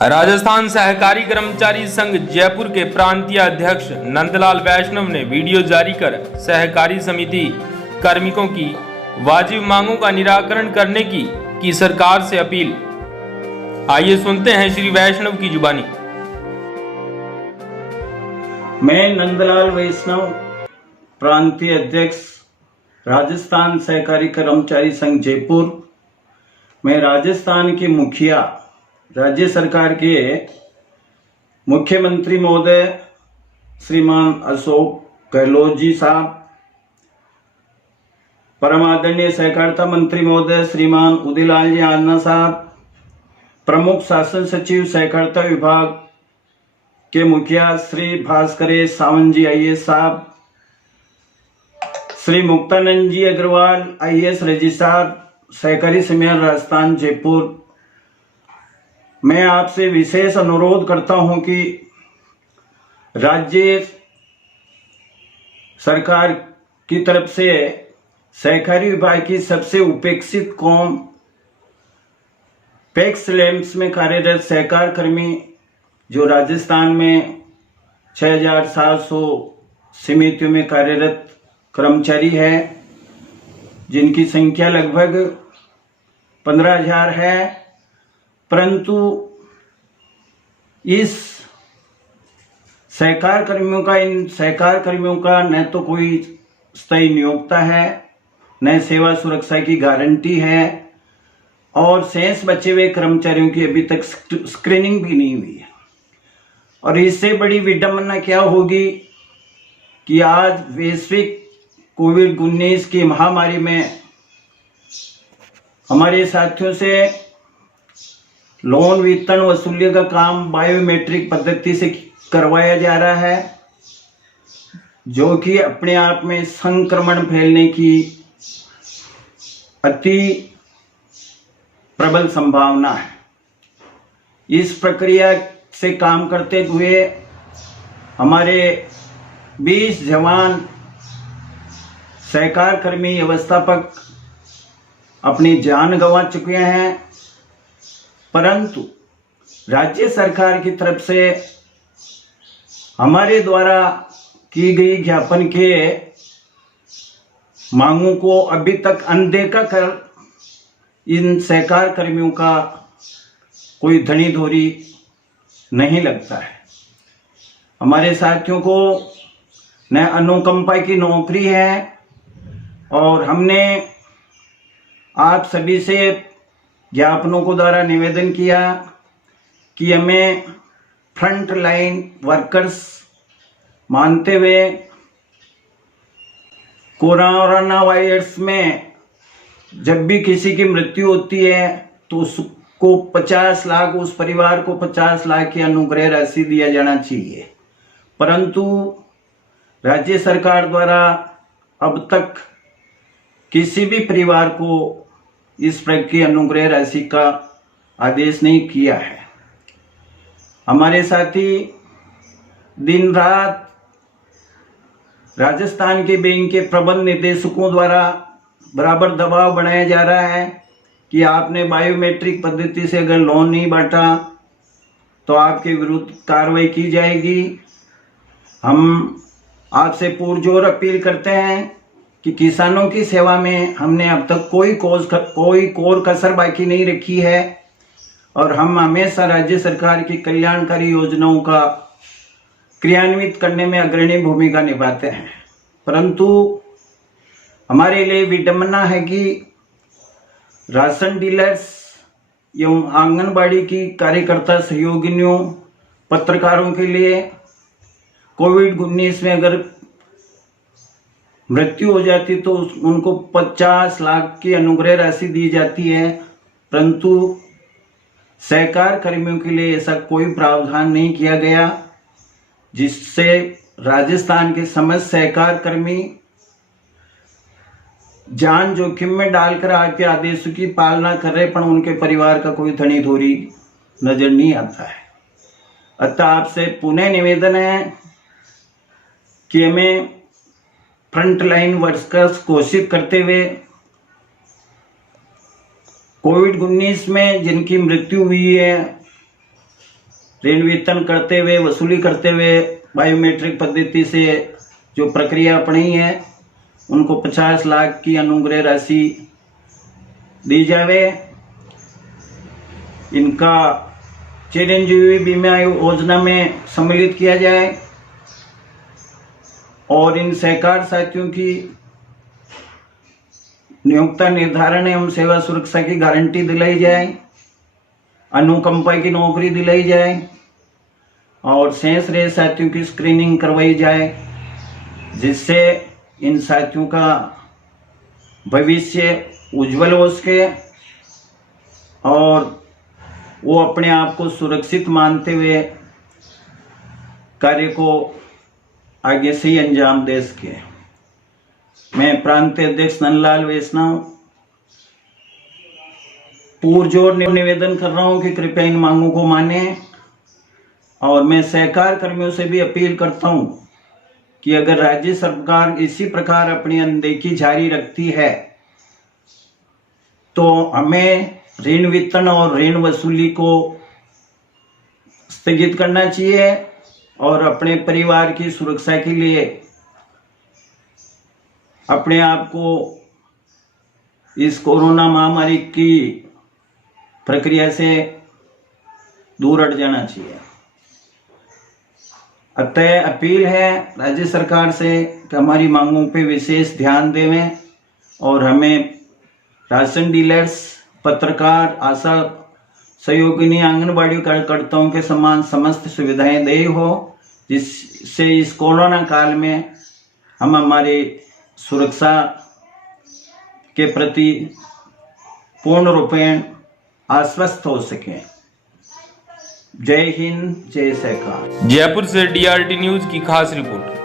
राजस्थान सहकारी कर्मचारी संघ जयपुर के प्रांतीय अध्यक्ष नंदलाल वैष्णव ने वीडियो जारी कर सहकारी समिति कार्मिकों की वाजिब मांगों का निराकरण करने की सरकार से अपील। आइए सुनते हैं श्री वैष्णव की जुबानी। मैं नंदलाल वैष्णव, प्रांतीय अध्यक्ष राजस्थान सहकारी कर्मचारी संघ जयपुर। मैं राजस्थान के मुखिया, राज्य सरकार के मुख्यमंत्री महोदय श्रीमान अशोक गहलोत जी साहब, परम आदरणीय सहकारिता मंत्री महोदय श्रीमान उदयलाल जी आन्ना साहब, प्रमुख शासन सचिव सहकारिता विभाग के मुखिया श्री भास्कर सावंत जी आईएएस साहब, श्री मुक्तानंद जी अग्रवाल आईएएस रजिस्ट्रार सहकारी समिति राजस्थान जयपुर। मैं आपसे विशेष अनुरोध करता हूं कि राज्य सरकार की तरफ से सहकारी विभाग की सबसे उपेक्षित कौम पैक्स लैंप्स में कार्यरत सहकार कर्मी जो राजस्थान में 6,700 समितियों में कार्यरत कर्मचारी है, जिनकी संख्या लगभग 15,000 है, परंतु इन सहकार कर्मियों का न तो कोई स्थायी नियोक्ता है, न सेवा सुरक्षा की गारंटी है, और शेष बचे हुए कर्मचारियों की अभी तक स्क्रीनिंग भी नहीं हुई है। और इससे बड़ी विडंबना क्या होगी कि आज वैश्विक कोविड-19 की महामारी में हमारे साथियों से लोन वितरण वसूली का काम बायोमेट्रिक पद्धति से करवाया जा रहा है, जो कि अपने आप में संक्रमण फैलने की अति प्रबल संभावना है। इस प्रक्रिया से काम करते हुए हमारे 20 जवान सहकार कर्मी व्यवस्थापक अपनी जान गंवा चुके हैं, परंतु राज्य सरकार की तरफ से हमारे द्वारा की गई ज्ञापन के मांगों को अभी तक अनदेखा कर इन सहकार कर्मियों का कोई धनी धोरी नहीं लगता है। हमारे साथियों को न अनुकंपा की नौकरी है, और हमने आप सभी से ज्ञापनों को द्वारा निवेदन किया कि हमें फ्रंट लाइन वर्कर्स मानते हुए कोरोना वायरस में जब भी किसी की मृत्यु होती है तो उसको 50 लाख, उस परिवार को 50 लाख की अनुग्रह राशि दिया जाना चाहिए, परंतु राज्य सरकार द्वारा अब तक किसी भी परिवार को इस प्रकार की अनुग्रह राशि का आदेश नहीं किया है। हमारे साथी दिन रात राजस्थान के बैंक के प्रबंध निदेशकों द्वारा बराबर दबाव बनाया जा रहा है कि आपने बायोमेट्रिक पद्धति से अगर लोन नहीं बांटा तो आपके विरुद्ध कार्रवाई की जाएगी। हम आपसे पुरजोर अपील करते हैं कि किसानों की सेवा में हमने अब तक कोई कोर कसर बाकी नहीं रखी है, और हम हमेशा राज्य सरकार की कल्याणकारी योजनाओं का क्रियान्वित करने में अग्रणी भूमिका निभाते हैं। परंतु हमारे लिए विडंबना है कि राशन डीलर्स एवं आंगनबाड़ी की कार्यकर्ता सहयोगिनियों, पत्रकारों के लिए कोविड-19 में अगर मृत्यु हो जाती तो उनको 50 लाख की अनुग्रह राशि दी जाती है, परंतु सहकार कर्मियों के लिए ऐसा कोई प्रावधान नहीं किया गया, जिससे राजस्थान के समस्त सहकार कर्मी जान जोखिम में डालकर आपके आदेशों की पालना कर रहे, पर उनके परिवार का कोई धनी धोरी नजर नहीं आता है। अतः आपसे पुनः निवेदन है कि हमें फ्रंट लाइन वर्कर्स घोषित करते हुए कोविड-19 में जिनकी मृत्यु हुई है ऋण वितरण करते हुए, वसूली करते हुए बायोमेट्रिक पद्धति से जो प्रक्रिया अपनाई है उनको 50 लाख की अनुग्रह राशि दी जावे। इनका चिरंजीवी बीमा योजना में सम्मिलित किया जाए और इन सहकार साथियों की नियोक्ता निर्धारण एवं सेवा सुरक्षा की गारंटी दिलाई जाए, अनुकंपा की नौकरी दिलाई जाए और शेष रहे साथियों की स्क्रीनिंग करवाई जाए, जिससे इन साथियों का भविष्य उज्जवल हो सके और वो अपने आप को सुरक्षित मानते हुए कार्य को आगे से ही अंजाम दे सके। मैं प्रांतीय अध्यक्ष नंदलाल वैष्णव पुरजोर निवेदन कर रहा हूं कि कृपया इन मांगों को माने और मैं सहकार कर्मियों से भी अपील करता हूं कि अगर राज्य सरकार इसी प्रकार अपनी अनदेखी जारी रखती है तो हमें ऋण वितरण और ऋण वसूली को स्थगित करना चाहिए और अपने परिवार की सुरक्षा के लिए अपने आप को इस कोरोना महामारी की प्रक्रिया से दूर हट जाना चाहिए। अतः अपील है राज्य सरकार से कि हमारी मांगों पे विशेष ध्यान देवें और हमें राशन डीलर्स, पत्रकार, आशा सहयोगिनी, आंगनबाड़ी कार्यकर्ताओं के समान समस्त सुविधाएं दे हो, जिससे इस कोरोना काल में हम हमारी सुरक्षा के प्रति पूर्ण रूपेण आश्वस्त हो सकें। जय हिंद, जय सहकार। जयपुर से DRT न्यूज की खास रिपोर्ट।